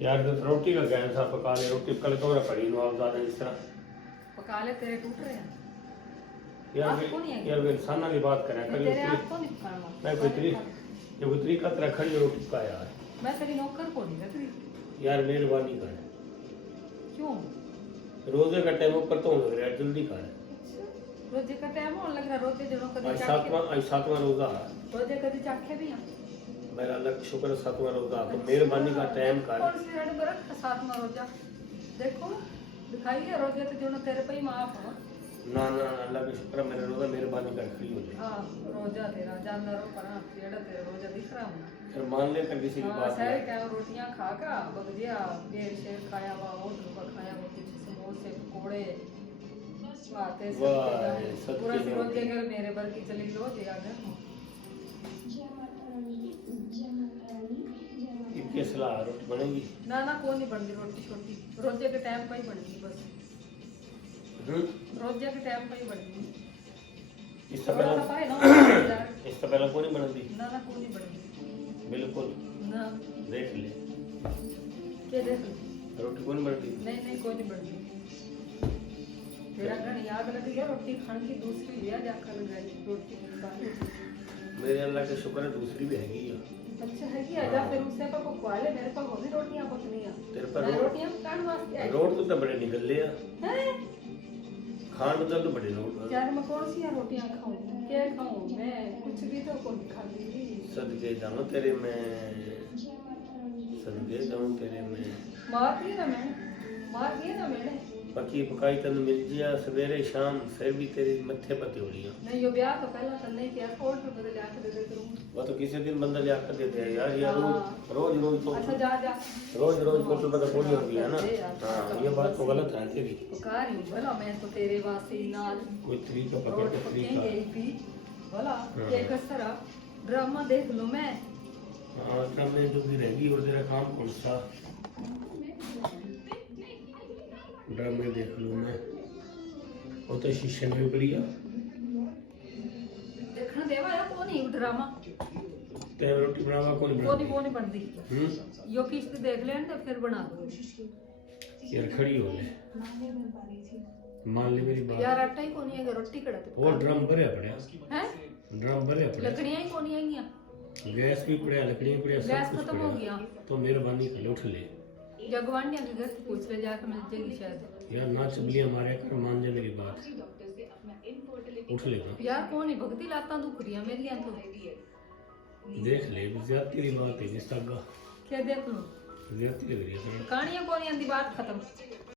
यार तो रोटी का गैस था, पका ले रोटी, कल कौन पड़ी नवाब ज़्यादा इस तरह पका ले, तेरे टूट रहे हैं। यार वे इंसान की बात करें कभी तेरे आप को नहीं पकाना। मैं कोई तरीका तेरा खड़ी रोटी का यार। मैं तेरी नौकर को नहीं रख यार मेहरबानी कर, क्यों? रोजे का टाइम ऊपर तो लग रहा है, जल्दी कर। रोजे का टाइम होने लग रहा, रोजे दिनों कभी आज सातवां रोजा है। रोजे कभी चाखे भी हैं। मेरा अल्लाह का शुक्र है सातवां रोजा, तो मेहरबानी का टाइम कर। कौन सी रेड बरक सातवां रोजा देखो दिखाई है, रोजे तो जो तेरे पे ही माफ हो। ना ना अल्लाह का शुक्र है, मेरा रोजा मेहरबानी कर खड़ी हो जाए। हाँ रोजा तेरा जानदारों पर तेरा तेरा रोजा दिख रहा हूँ। फिर मान ले कर किसी की बात सही क्या रोटियां खा का बग दिया, बेर शेर खाया हुआ, होटल पर खाया हुआ, कुछ समोसे पकोड़े आते पूरा रोजे घर मेरे भर की चली लो दिया घर इनके सलाह रोटी बनेगी ना ना कोई नहीं बनती रोटी छोटी, रोजे के टाइम पर ही बनती बस, रोजे के टाइम पर ही बनती। इससे पहले कोई नहीं बनती ना ना कोई नहीं बनती बिल्कुल ना। देख ले क्या देख रोटी कोई नहीं बनती। नहीं नहीं कोई नहीं बनती। तेरा घर याद लगी है रोटी खाने की, दूसरी लिया जाकर लगाई रोटी मेरे अल्लाह का शुक्र है दूसरी भी हैगी है। अच्छा है कि आजा फिर उससे पर को वाले मेरे पास होनी रोटियां पकनियां तेरे पर रोटियां कान वास्ते आई रोड तो बड़े निकल ले हैं। खान मतलब तो बड़े रोड यार मैं कौन सी रोटियां खाऊं, क्या खाऊं, मैं कुछ भी तो कोई खाती। सदके जाऊं तेरे में, सदके जाऊं तेरे में। मार दिया ना मैंने पकी पकाई तन मिल गया सवेरे शाम, फिर भी तेरी मत्थे पर त्योड़ियां। नहीं यो ब्याह तो पहला तो नहीं किया, ऑर्डर बदल आके दे दे करूं। वो तो किसी दिन बंदा ले आकर देते हैं यार, यार रोज तो अच्छा जा रोज होटल पर तो पूरी होती है ना। हाँ ये बात तो गलत है तेरी। पुकार ही भला मैं तो तेरे वास्ते नाल कोई तरीका पकड़ के तरीका भी भला ये कसरा ड्रामा देख लो मैं। हाँ ड्रामे जो भी रहेगी और तेरा काम कौन सा ड्रामे देख लूँ मैं, वो तो शीशे में बढ़िया देखना देवा या कौन ही ड्रामा तेरा रोटी बनावा कौन नहीं बनती। यो किस्त देख लें तो फिर बना दो यार, खड़ी हो ले मान ले मेरी बात यार। आटा ही कोनी है रोटी कड़ा तो वो ड्रम भरे पड़े हैं, ड्रम भरे पड़े, लकड़ियां ही कोनी आईया, गैस भी पड़े, लकड़ियां पड़े, गैस खत्म हो गया। तो मेहरबानी कर उठ ले जगवानिया के घर से पूछ ले जाकर मिल जाएगी शायद। यार ना चबलियां मारे कर, मान जा मेरी बात, उठ ले यार कौन ही भक्ति लाता दुख रिया मेरी तो देख ले ज्यादती की बात है जिस तक क्या देख लो ज्यादती लग रही है कहानियां कोनी आंदी बात खत्म।